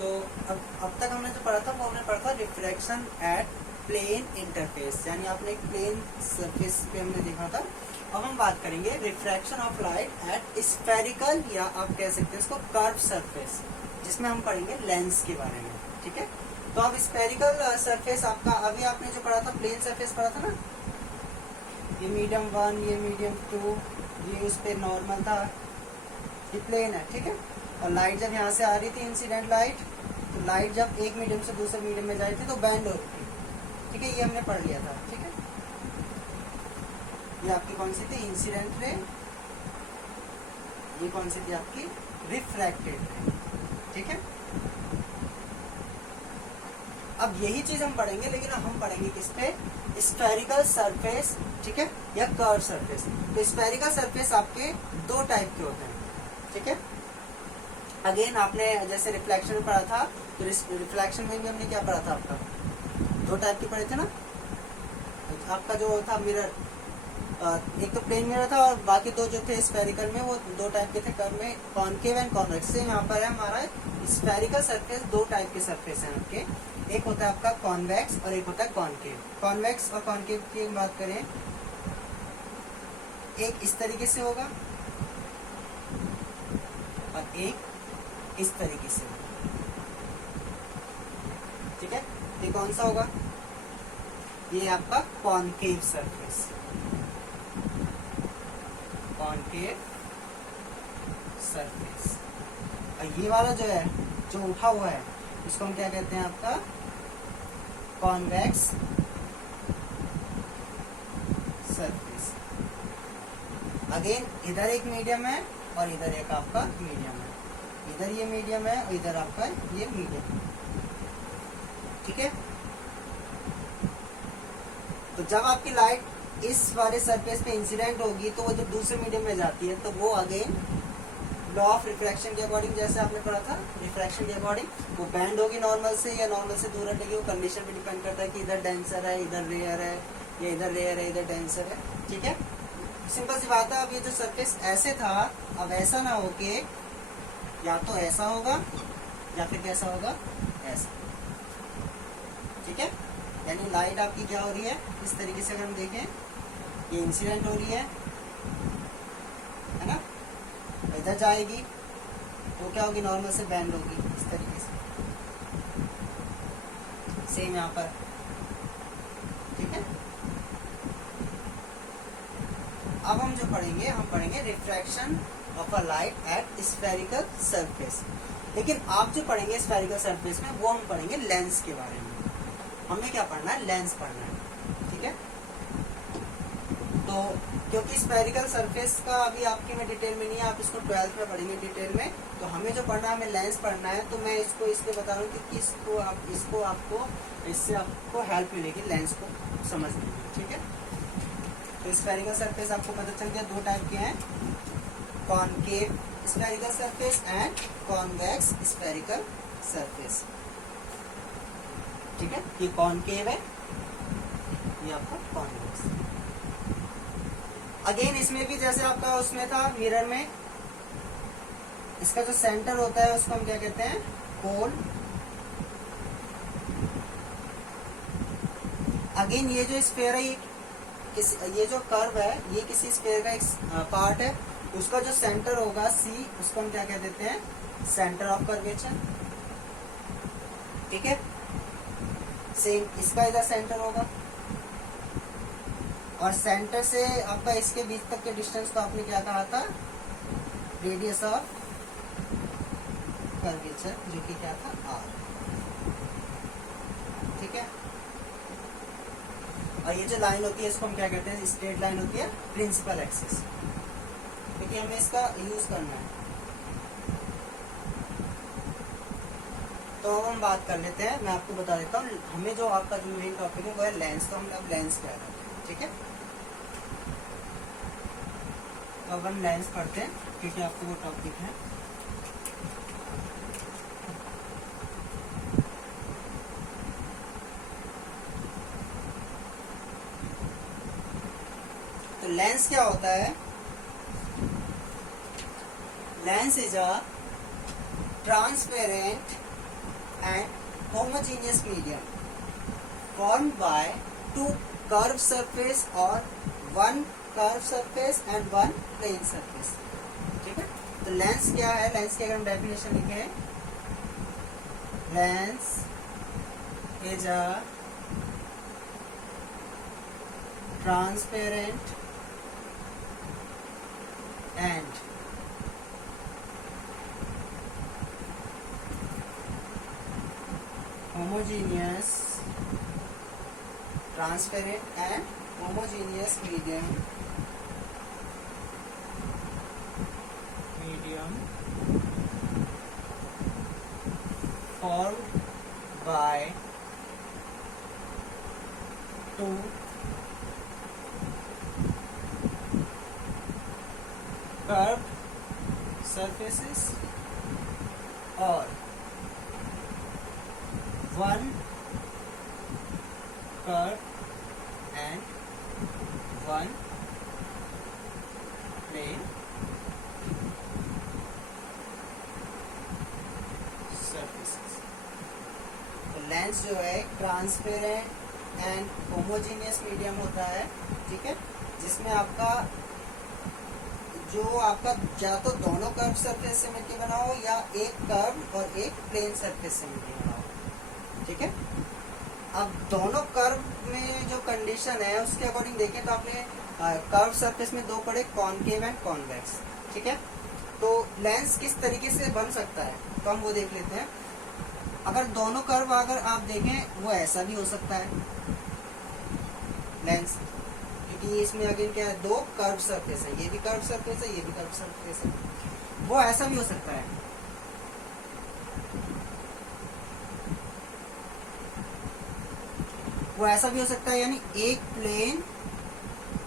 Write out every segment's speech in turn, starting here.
तो अब तक हमने जो पढ़ा था वो हमने पढ़ा था रिफ्रैक्शन एट प्लेन इंटरफेस, यानी आपने एक प्लेन सरफेस पे हमने देखा था। अब हम बात करेंगे refraction of light at spherical, या आप कह सकते हैं इसको कर्व सरफेस, जिसमें हम पढ़ेंगे लेंस के बारे में। ठीक है, तो अब स्फेरिकल सरफेस आपका अभी आपने जो पढ़ा था प्लेन सरफेस पढ़ा था ना, ये मीडियम 1, ये मीडियम 2, ये उस पर नॉर्मल था, ये प्लेन है। ठीक है, और लाइट जब यहाँ से आ रही थी इंसिडेंट लाइट, तो लाइट जब एक मीडियम से दूसरे मीडियम में जा रही थी तो बैंड हो रही थी। ठीक है, ये हमने पढ़ लिया था। ठीक है, ये आपकी कौन सी थी, इंसिडेंट रे, ये कौन सी थी आपकी, रिफ्रैक्टेड रे। ठीक है, अब यही चीज हम पढ़ेंगे, लेकिन हम पढ़ेंगे किस पे, स्फेरिकल सरफेस। ठीक है, या कर्व सरफेस। तो स्फेरिकल सरफेस आपके दो टाइप के होते हैं। ठीक है, अगेन आपने जैसे रिफ्लेक्शन में पढ़ा था, तो रिफ्लेक्शन में भी हमने क्या पढ़ा था, आपका दो टाइप के पढ़े थे ना। आपका जो था मिरर, एक तो प्लेन मिरर था, और बाकी दो जो थे स्फेरिकल में, वो दो टाइप के थे कर्व में, कॉनकेव एंड कॉन्वेक्स। सेम यहाँ पर है हमारा स्फेरिकल सरफेस, दो टाइप के सरफेस हैं आपके, एक होता है आपका कॉन्वेक्स और एक होता है कॉनकेव। कॉन्वेक्स और कॉनकेव की बात करें, एक इस तरीके से होगा और एक इस तरीके से होगा। ठीक है, ये कौन सा होगा, ये आपका कॉनकेव सरफेस, कॉनकेव सरफेस। और ये वाला जो है, जो उठा हुआ है, इसको हम क्या कहते हैं, आपका कॉन्वेक्स सरफेस। अगेन इधर एक मीडियम है और इधर एक आपका मीडियम है, इधर ये मीडियम है और इधर आपका ये मीडियम है। ठीक है, तो जब आपकी लाइट इस वाले सरफेस पे इंसिडेंट होगी, तो वो जब दूसरे मीडियम में जाती है, तो वो अगेन लॉ ऑफ रिफ्रैक्शन के अकॉर्डिंग, जैसे आपने पढ़ा था रिफ्रैक्शन के अकॉर्डिंग, वो बैंड होगी नॉर्मल से या नॉर्मल से दूर हटेगी। वो कंडीशन पे डिपेंड करता है कि इधर डेंसर है, इधर रेयर है, या इधर रेयर है, इधर डेंसर है। ठीक है, सिंपल सी बात है। अब ये जो सरफेस ऐसे था, अब ऐसा ना होके या तो ऐसा होगा या फिर कैसा होगा, ऐसा। ठीक है, यानी लाइट आपकी क्या हो रही है, इस तरीके से अगर हम देखें, ये इंसिडेंट हो रही है ना, इधर जाएगी तो क्या होगी, नॉर्मल से बैंड होगी इस तरीके से। सेम यहाँ पर। ठीक है, अब हम जो पढ़ेंगे, हम पढ़ेंगे refraction of a light at spherical surface. लेकिन आप जो पढ़ेंगे स्फेरिकल सरफेस में, वो हम पढ़ेंगे लेंस के बारे में। हमें क्या पढ़ना है, लेंस पढ़ना है। ठीक है, तो क्योंकि स्फेरिकल सरफेस का अभी आपकी में डिटेल में नहीं है, आप इसको 12th में पढ़ेंगे डिटेल में, तो हमें जो पढ़ना है, हमें लेंस पढ़ना है। तो मैं इसको इसलिए बता रहा हूँ कि इसको आपको इससे आपको हेल्प मिलेगी लेंस को समझने में। ठीक है, तो स्फेरिकल सरफेस आपको पता चल गया, दो टाइप के हैं, concave spherical surface and convex spherical surface. ठीक है, ये कॉनकेव है, ये आपका कॉन्वेक्स। अगेन इसमें भी जैसे आपका उसमें था मिरर में, इसका जो सेंटर होता है उसको हम क्या कहते हैं, पोल। अगेन ये जो स्फेयर है, ये जो कर्व है, ये किसी स्फेयर का एक पार्ट है, उसका जो सेंटर होगा सी, उसको हम क्या कह देते हैं, सेंटर ऑफ कर्वेचर। ठीक है, सेम इसका इधर सेंटर होगा, और सेंटर से आपका इसके बीच तक के डिस्टेंस को आपने क्या कहा था, रेडियस ऑफ कर्वेचर, जो कि क्या था, आर। ठीक है, और ये जो लाइन होती है इसको हम क्या कहते हैं, स्ट्रेट लाइन होती है, प्रिंसिपल एक्सिस, क्योंकि हमें इसका यूज करना है। तो अब हम बात कर लेते हैं, मैं आपको बता देता हूँ, हमें जो आपका जो मेन टॉपिक है वो है लेंस। तो हम अब लेंस क्या है, ठीक है, तो अब हम लेंस पढ़ते हैं, क्योंकि आपको वो टॉपिक है। तो लेंस क्या होता है, lens is a transparent and homogeneous medium formed by two curved surface or one curved surface and one plane surface. ठीक है, तो लेंस क्या है? लेंस की अगर हम डेफिनेशन लिखे, lens is a transparent and homogeneous transparent and homogeneous medium formed by two curved surfaces or one curve and one plane surfaces. तो लेंस जो है ट्रांसपेरेंट एंड होमोजेनियस मीडियम होता है, ठीक है, जिसमें आपका जो आपका या तो दोनों कर्व सरफेस से मिलके बना हो या एक कर्व और एक प्लेन सरफेस से मिलके बना हो, ठीक है। अब दोनों कर्व में जो कंडीशन है उसके अकॉर्डिंग देखें तो आपने कर्व सरफेस में दो पड़े, कॉनकेव एंड कॉन्वेक्स, ठीक है। तो लेंस किस तरीके से बन सकता है तो हम वो देख लेते हैं। अगर दोनों कर्व अगर आप देखें वो ऐसा भी हो सकता है लेंस, क्योंकि इसमें अगेन क्या है, दो कर्व सरफेस है, ये भी कर्व सरफेस है, ये भी कर्व सरफेस है, वो ऐसा भी हो सकता है। वो ऐसा भी हो सकता है, यानी एक प्लेन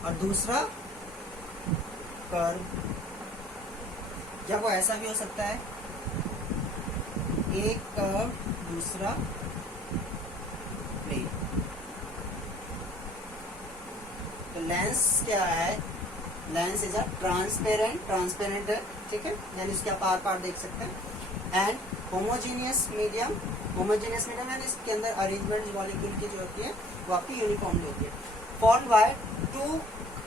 और दूसरा कर्व, या वो ऐसा भी हो सकता है एक कर्व दूसरा प्लेन। तो लेंस क्या है? लेंस इज अ ट्रांसपेरेंट है, ठीक है, यानी इसके आप आर देख सकते हैं। एंड होमोजेनियस मीडियम यानी इसके अंदर अरेंजमेंट मॉलिक्यूल की जो होती है वो आपकी यूनिफॉर्मली होती है। Formed by two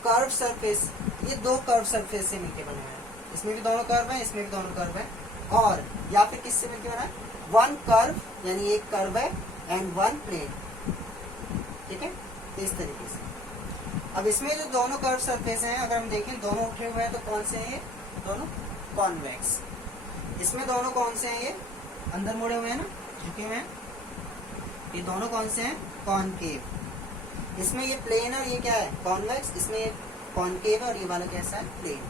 curve surface, ये दो कर्व सरफेस से मिलकर बने हैं, इसमें भी दोनों कर्व है, इसमें भी दोनों कर्व है, और या फिर किससे मिलकर बना है, वन कर्व यानी एक कर्व है एंड वन प्लेन, ठीक है, तो इस तरीके से। अब इसमें जो दोनों कर्व सरफेस हैं अगर हम देखें दोनों उठे हुए हैं तो कौन से हैं ये? दोनों कॉन्वेक्स। इसमें दोनों कौन से हैं? ये अंदर मुड़े हुए हैं ना, झुके हुए हैं, ये दोनों कौन से हैं? कॉनकेव। इसमें ये प्लेन और ये क्या है? कॉन्वेक्स। इसमें ये कॉनकेव है और ये वाला कैसा है? प्लेन,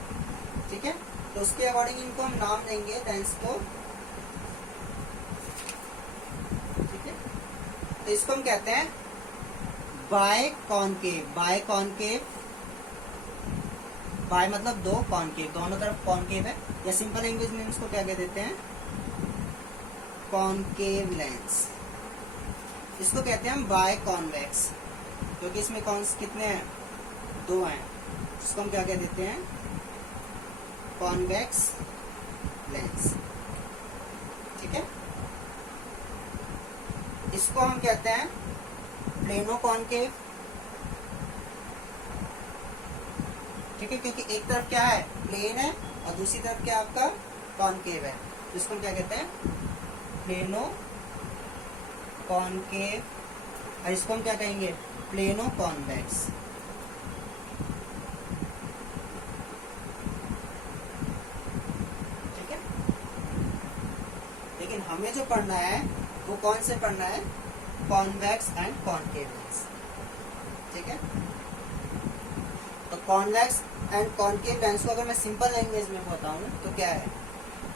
ठीक है। तो उसके अकॉर्डिंग इनको हम नाम देंगे लेंस को, ठीक है। तो इसको हम कहते हैं बाय कॉनकेव। बाय मतलब दो, कॉनकेव दोनों तरफ कॉनकेव है, या सिंपल लैंग्वेज में इसको क्या कह देते हैं? Concave lens. इसको कहते हैं हम बाय कॉन्वेक्स, क्योंकि इसमें कितने हैं? दो हैं, इसको हम क्या कह देते हैं? कॉन्वेक्स लेंस, ठीक है। इसको हम कहते हैं प्लेनो कॉनकेव, ठीक है, क्योंकि एक तरफ क्या है? प्लेन है और दूसरी तरफ क्या आपका? कॉनकेव है, तो इसको हम क्या कहते हैं? प्लेनो कॉनकेव, और इसको हम क्या कहेंगे? प्लेनो कॉन्वेक्स, ठीक है। लेकिन हमें जो पढ़ना है वो कौन से पढ़ना है? कॉन्वेक्स एंड कॉनकेव लेंस, ठीक है। तो कॉन्वेक्स एंड कॉनकेव लेंस को अगर मैं सिंपल लैंग्वेज में बताऊं तो क्या है?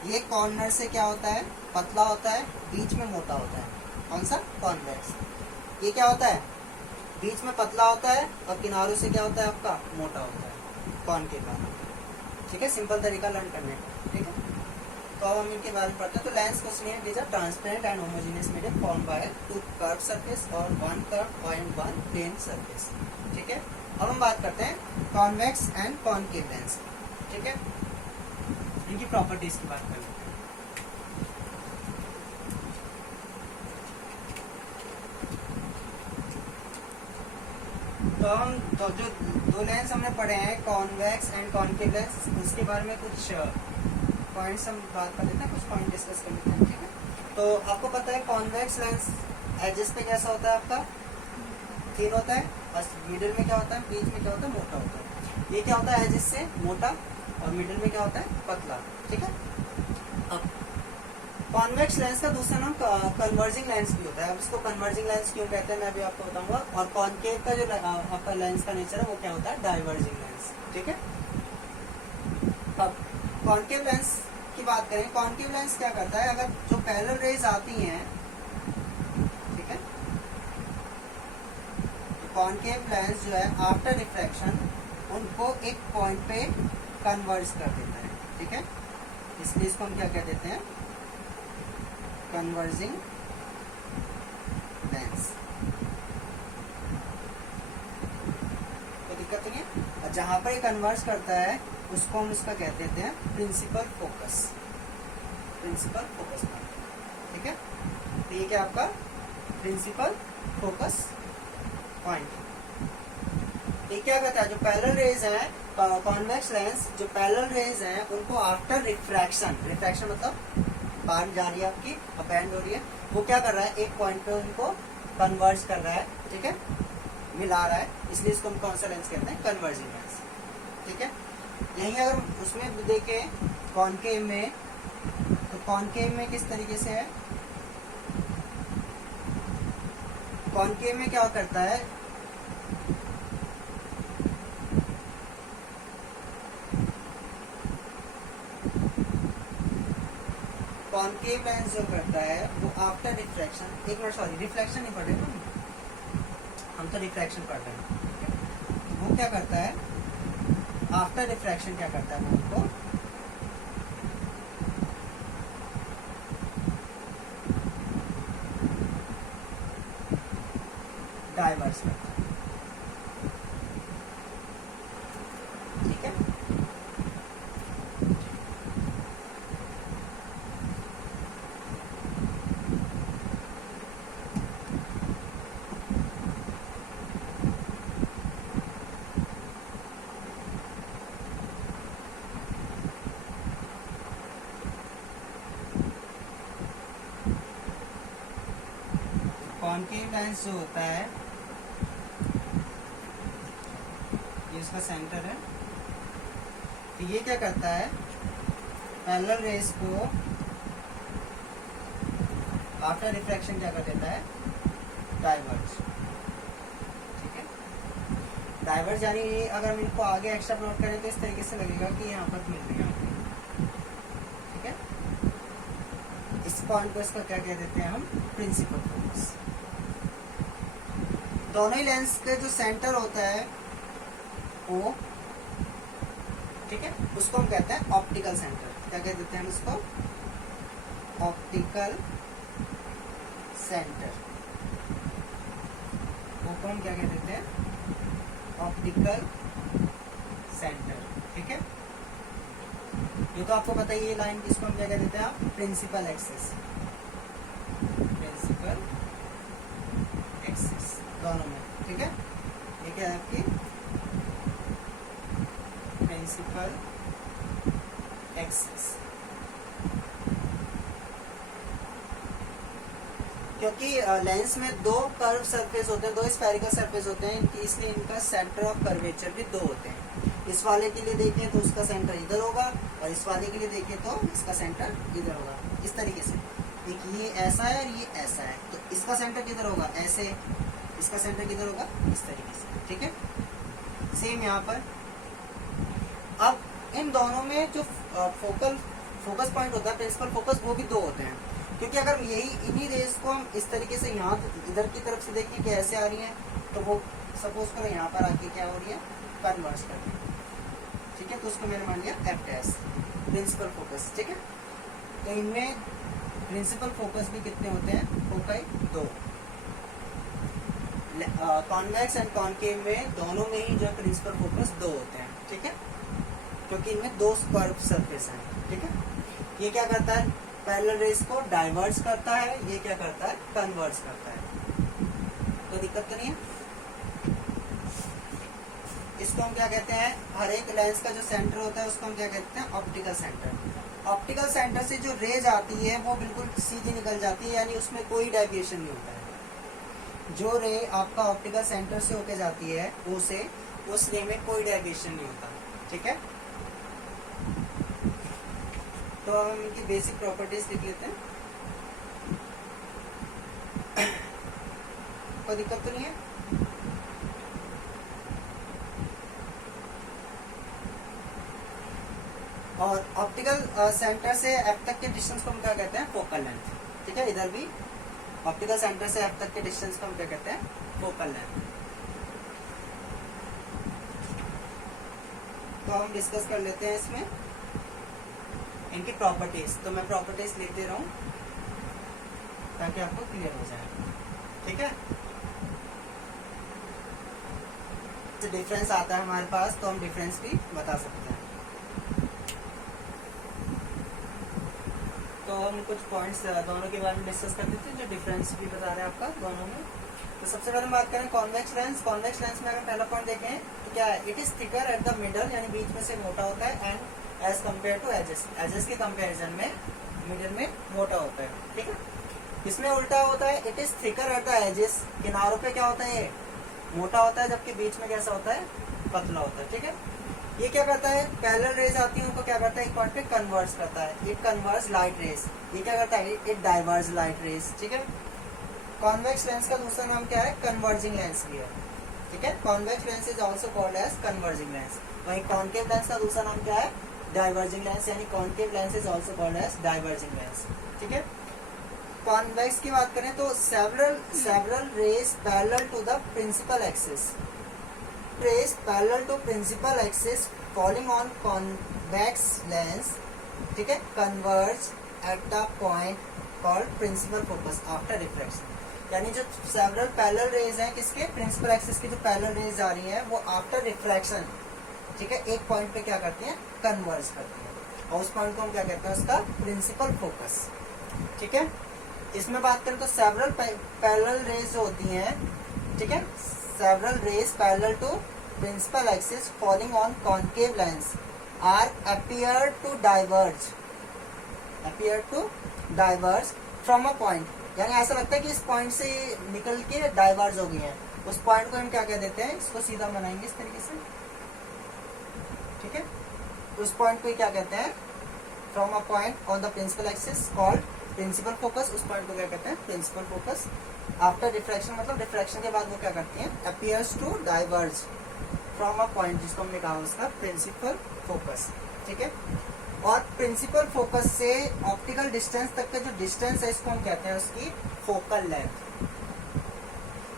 ये कॉर्नर से क्या होता है? पतला होता है, बीच में मोटा होता है। कौन सा? कॉन्वेक्स। ये क्या होता है? बीच में पतला होता है और किनारों से क्या होता है आपका? मोटा होता है, कॉनकेव का, ठीक है। सिंपल तरीका लर्न करने का, ठीक है। तो अब हम इनके बारे में पढ़ते हैं। तो लेंस क्वेश्चन है, is a transparent and homogeneous medium formed by two curve surface और one curve and one plane surface, ठीक है। अब हम बात करते हैं कॉन्वेक्स एंड कॉनकेव लेंस, ठीक है, इनकी प्रॉपर्टीज की बात करते हैं। तो हम तो जो दो लेंस हमने पढ़े हैं, कॉन्वेक्स एंड कॉन्केव लेंस, उसके बारे में कुछ पॉइंट्स हम बात कर लेते हैं, कुछ पॉइंट डिस्कस कर लेते हैं, ठीक है। तो आपको पता है कॉन्वेक्स लेंस एजेस पे कैसा होता है, आपका थिन होता है, और मिडिल में क्या होता है, बीच में क्या होता है, मोटा होता है। ये क्या होता है, एजेस से मोटा, और मिडिल में क्या होता है, पतला, ठीक है। अब कॉन्वेक्स लेंस का दूसरा नाम कन्वर्जिंग लेंस भी होता है। अब इसको कन्वर्जिंग लेंस क्यों कहते हैं मैं अभी आपको बताऊंगा। और कॉन्केव का जो आपका लेंस का नेचर है वो क्या होता है, डाइवर्जिंग लेंस, ठीक है। अब कॉन्केव लेंस की बात करें, कॉन्केव लेंस क्या करता है, अगर जो पैरेलल रेज आती हैं, ठीक है, तो कॉन्केव लेंस जो है आफ्टर रिफ्रैक्शन उनको एक पॉइंट पे कन्वर्ज कर देता है, ठीक है। इसलिए इसको हम क्या कह देते हैं, कन्वर्जिंग लेंस। कोई दिक्कत नहीं है। और जहां पर ये कन्वर्ज करता है उसको हम इसका कहते हैं principal focus, principal focus point, ठीक है। तो ये क्या आपका प्रिंसिपल फोकस पॉइंट। ये क्या कहता है, जो पैरेलल रेज है, कॉन्वेक्स लेंस जो पैरेलल रेज हैं उनको आफ्टर रिफ्रैक्शन, रिफ्रैक्शन मतलब बाहर जा रही है आपकी और बैंड हो रही है, वो क्या कर रहा है, एक पॉइंट पे उनको कन्वर्ज कर रहा है, ठीक है, मिला रहा है, इसलिए इसको हम कौन सा लेंस कहते हैं, कन्वर्जिंग लेंस, ठीक है। यही अगर उसमें भी देखें कॉन्केव में, तो कॉन्केव में किस तरीके से है, कॉन्केव में क्या करता है, कॉन्केव लेंस जो करता है वो आफ्टर रिफ्रैक्शन, एक मिनट सॉरी, रिफ्लेक्शन नहीं पढ़ रहे ना हम, तो रिफ्रैक्शन पढ़ रहे हैं। वो क्या करता है, आफ्टर रिफ्रैक्शन क्या करता है, वो उनको डाइवर्स करता है, ठीक है। कॉन्केव लेंस जो होता है, ये इसका सेंटर है, तो ये क्या करता है, पैरेलल रेज को आफ्टर रिफ्रैक्शन क्या कर देता है, डाइवर्ज, ठीक है। डाइवर्ज यानी अगर हम इनको आगे एक्स्ट्रा प्लॉट करें तो इस तरीके से लगेगा कि यहाँ पर मिल रही है, ठीक है। इस पॉइंट को इसका क्या कह देते हैं हम, प्रिंसिपल फोकस। दोनों ही लेंस के जो सेंटर होता है वो, ठीक है, उसको हम कहते हैं ऑप्टिकल सेंटर। क्या कह देते हैं हम उसको, ऑप्टिकल सेंटर। वो को हम क्या कह देते हैं, ऑप्टिकल सेंटर, ठीक है। ये तो आपको पता ही, ये लाइन किसको हम क्या कह देते हैं, आप प्रिंसिपल एक्सिस, प्रिंसिपल एक्सिस दोनों में, ठीक है। ये क्या है आपकी प्रिंसिपल एक्सिस। क्योंकि लेंस में दो कर्व सरफेस होते हैं, दो स्फेरिकल सरफेस होते हैं, इसलिए इनका सेंटर ऑफ कर्वेचर भी दो होते हैं। इस वाले के लिए देखें तो उसका सेंटर इधर होगा, और इस वाले के लिए देखें तो इसका सेंटर इधर होगा, इस तरीके से। एक ये ऐसा है और ये ऐसा है, तो इसका सेंटर किधर होगा, ऐसे, इसका सेंटर किधर होगा, इस तरीके से, ठीक है। सेम यहाँ पर। अब इन दोनों में जो फोकस पॉइंट होता है, प्रिंसिपल फोकस, वो भी दो होते हैं। क्योंकि अगर यही इन्हीं रेज को हम इस तरीके से यहाँ इधर की तरफ से देखें कि ऐसे आ रही हैं, तो वो सपोज करो यहाँ पर आके क्या हो रही है, कन्वर्स कर रही है, ठीक है। तो उसको मैंने मान लिया एफ डैश, प्रिंसिपल फोकस, ठीक है। तो इनमें प्रिंसिपल फोकस भी कितने होते हैं, फोकाई दो। कॉन्वेक्स एंड कॉन्केव में दोनों में ही जो प्रिंसिपल फोकस दो होते हैं, ठीक है, क्योंकि इनमें दो कर्व सरफेस हैं, ठीक है। ये क्या करता है, पैरेलल रेज को डाइवर्ज करता है, ये क्या करता है, कन्वर्ज करता है। तो दिक्कत तो नहीं है। इसको हम क्या कहते हैं, हर एक लेंस का जो सेंटर होता है उसको हम क्या कहते हैं, ऑप्टिकल सेंटर। ऑप्टिकल सेंटर से जो रेज आती है वो बिल्कुल सीधी निकल जाती है, यानी उसमें कोई डेविएशन नहीं होता है। जो रे आपका ऑप्टिकल सेंटर से होके जाती है ओ से, उस रे में कोई डेविएशन नहीं होता। ठीक है, तो हम इनकी बेसिक प्रॉपर्टीज लिख लेते हैं। कोई दिक्कत तो नहीं है? और ऑप्टिकल सेंटर से एफ तक के डिस्टेंस को हम क्या कहते हैं, फोकल लेंथ। ठीक है, इधर भी ऑप्टिकल सेंटर से एफ तक के डिस्टेंस को हम क्या कहते हैं, फोकल लेंथ। तो हम डिस्कस कर लेते हैं इसमें इनकी प्रॉपर्टीज। तो मैं प्रॉपर्टीज लिख दे रहा हूँ ताकि आपको क्लियर हो जाए। ठीक है, डिफरेंस आता है हमारे पास तो हम डिफरेंस भी बता सकते हैं। तो हम कुछ पॉइंट्स दोनों के बारे में डिस्कस कर देते हैं जो डिफरेंस भी बता रहे हैं आपका दोनों में। तो सबसे पहले हम बात करें कॉन्वेक्स लेंस। कॉन्वेक्स लेंस में अगर पहला पॉइंट देखें तो क्या है, it is thicker at the middle, यानी बीच में से मोटा होता है, and as compare to edges, edges के कंपेरिजन में मिडल में मोटा होता है। ठीक है, इसमें उल्टा होता है, it is thicker at the edges, किनारों पे क्या होता है, ये मोटा होता है, जबकि बीच में कैसा होता है, पतला होता है। ठीक है, ये क्या करता है, पैरेलल रेज आती है उनको क्या करता है, एक पॉइंट पे कन्वर्स करता है, इट कन्वर्स लाइट रेज। ये क्या करता है, इट डाइवर्स लाइट रेज। ठीक है, कॉन्वेक्स लेंस का दूसरा नाम क्या है, कन्वर्जिंग लेंस भी है। ठीक है, convex lens is also called as converging lens. वहीं कॉन्केव लेंस का दूसरा नाम क्या है, डाइवर्जिंग लेंस, यानी concave lens is also called as diverging lens. ठीक है, कॉन्वेक्स की बात करें तो several rays parallel to the principal axis, rays parallel to principal axis falling on convex lens, ठीक है, converge at the point called principal focus after refraction। यानी जो several parallel rays हैं किसके, principal axis की जो parallel rays आ रही हैं वो after refraction, ठीक है, एक point पे क्या करती हैं, converge करती हैं, और उस point को हम क्या कहते हैं, उसका principal focus। ठीक है, इसमें बात करें तो several parallel rays जो होती हैं, ठीक है, several rays parallel to principal axis falling on concave lens are appear to diverge from a point, यानी ऐसा लगता है कि इस पॉइंट से निकल के डाइवर्ज हो गई है। उस पॉइंट को हम क्या कह देते हैं, इसको सीधा बनाएंगे इस तरीके से। ठीक है, उस पॉइंट को क्या कहते हैं, from a point on the principal axis called principal focus, उस पॉइंट को क्या कहते हैं, प्रिंसिपल फोकस। आफ्टर रिफ्रैक्शन मतलब रिफ्रैक्शन के बाद वो क्या करती हैं, appears to diverge from a point, जिसको हमने कहा उसका प्रिंसिपल फोकस। ठीक है, और प्रिंसिपल फोकस से ऑप्टिकल डिस्टेंस तक का जो डिस्टेंस है इसको हम कहते हैं उसकी focal length.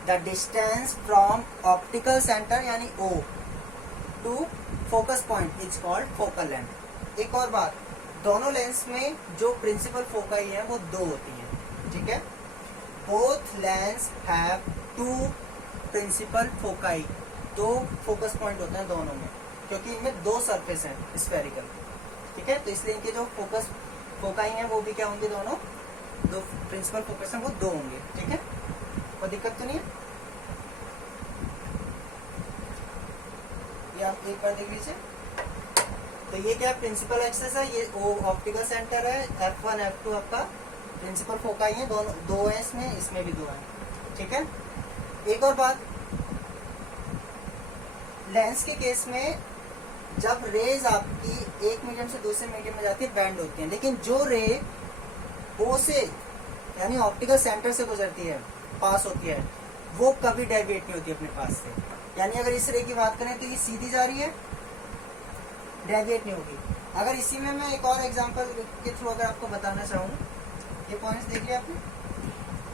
The distance from optical center यानी O to focus point is called focal length. एक और बात, दोनों लेंस में जो प्रिंसिपल फोकाई है वो दो होती है। ठीक है, both lens have two principal foci, दो फोकस पॉइंट होते हैं दोनों में, क्योंकि इनमें दो सरफेस हैं स्फेरिकल। ठीक है, तो इसलिए इनके जो फोकस फोकाई हैं वो भी क्या होंगे, दोनों दो प्रिंसिपल फोकस हैं वो दो होंगे। ठीक है, कोई दिक्कत तो नहीं है? ये आप एक बार देख लीजिए। तो ये क्या प्रिंसिपल एक्सिस है, ये ओ ऑप्टिकल सेंटर है, F1 F2 आपका प्रिंसिपल फोकाई है, दोनों दो है इसमें भी दो है। ठीक है, एक और बात, लेंस के केस में जब रेज आपकी एक मीडियम से दूसरे मीडियम में जाती है बैंड होती है, लेकिन जो रे ओ से यानी ऑप्टिकल सेंटर से गुजरती है, पास होती है, वो कभी डेविएट नहीं होती अपने पास से। यानी अगर इस रे की बात करें तो ये सीधी जा रही है, डेविएट नहीं होगी। अगर इसी में मैं एक और एग्जांपल के थ्रू अगर आपको बताना चाहूँ, ये पॉइंट्स देख लिया आपने,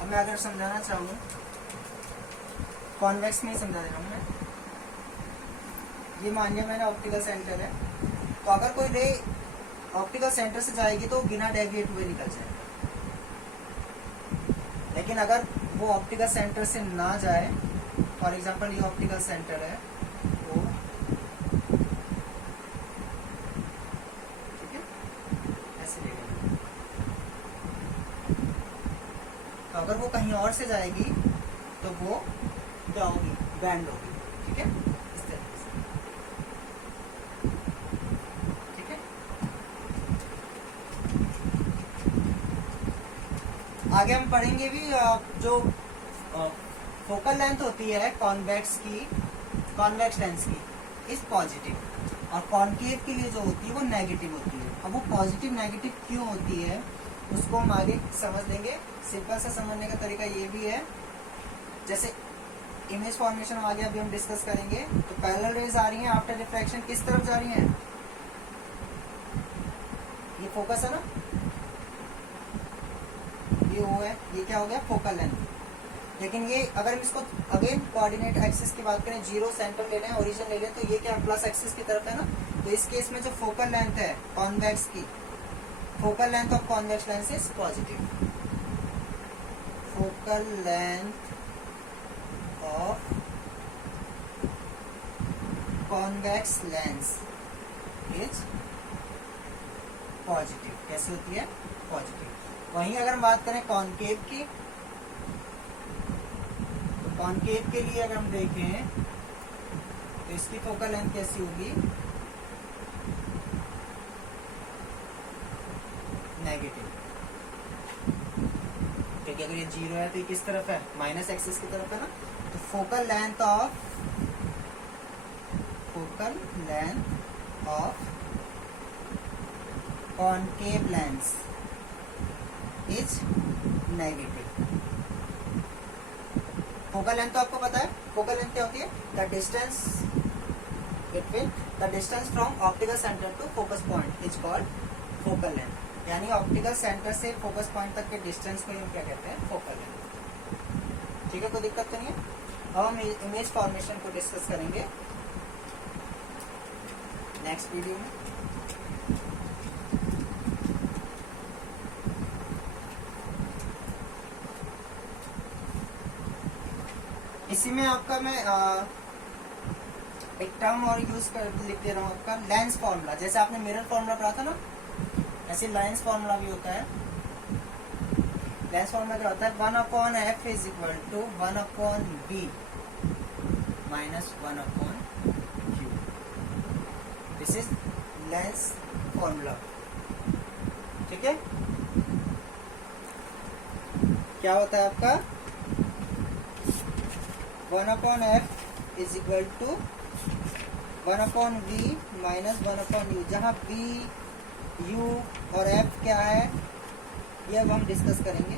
अब मैं अगर समझाना चाहूँ, कॉन्वेक्स में ही समझा दे रहा हूँ मैं। ये मान लिया मैंने ऑप्टिकल सेंटर है, तो अगर कोई रे ऑप्टिकल सेंटर से जाएगी तो बिना डेविएट हुए निकल जाएगी। लेकिन अगर वो ऑप्टिकल सेंटर से ना जाए, फॉर एग्जांपल ये ऑप्टिकल सेंटर है वो, ठीक है, ऐसे लेंगे, तो अगर वो कहीं और से जाएगी तो वो क्या होगी, बैंड होगी। ठीक है, इस तरीके से। आगे हम पढ़ेंगे भी जो फोकल लेंथ होती है कॉन्वेक्स लेंस की इज पॉजिटिव और कॉनकेव के लिए जो होती है वो नेगेटिव होती है। अब वो पॉजिटिव नेगेटिव क्यों होती है उसको हम आगे समझ लेंगे। सिंपल सा समझने का तरीका ये भी है, जैसे इमेज फॉर्मेशन आगे अभी हम डिस्कस करेंगे। तो पैरेलल रेज आ रही हैं आफ्टर रिफ्रैक्शन, किस तरफ जा रही हैं? ये फोकस है ना, ये वो है, ये क्या हो गया? Focal length. लेकिन ये अगर हम इसको अगेन कोऑर्डिनेट एक्सिस की बात करें, जीरो सेंटर ले लें, ओरिजिन ले लें, तो ये क्या प्लस एक्सिस की तरफ है ना। तो इस केस में जो फोकल लेंथ है कॉन्वेक्स की, focal length of convex lens is positive. Focal length of convex lens is positive. कैसे होती है? पॉजिटिव। वहीं अगर हम बात करें कॉनकेव की, कॉनकेव के लिए अगर हम देखें तो इसकी फोकल लेंथ कैसी होगी? नेगेटिव। क्योंकि अगर ये जीरो है तो ये किस तरफ है? माइनस एक्सिस की तरफ है ना। तो focal length of concave lens is negative. Focal length तो आपको पता है, फोकल लेंथ क्या होती है? The distance between the distance from optical centre to focus point is called focal length. यानी ऑप्टिकल सेंटर से फोकस पॉइंट तक के डिस्टेंस को हम क्या कहते हैं? Focal length. ठीक है, कोई दिक्कत तो नहीं है। अब हम इमेज फॉर्मेशन को डिस्कस करेंगे नेक्स्ट वीडियो में। इसी में आपका मैं एक टर्म और यूज कर लिख दे रहा हूँ, आपका लेंस फॉर्मूला। जैसे आपने मिरर फॉर्मूला पढ़ा था ना, ऐसे लेंस फॉर्मूला भी होता है। लेंस फॉर्मूला क्या होता है? 1/f is equal to 1/b minus 1/q। This is lens formula. ठीक है, क्या होता है आपका? 1/f is equal to 1/v minus 1/u, जहाँ b, u और f क्या है ये अब हम डिस्कस करेंगे।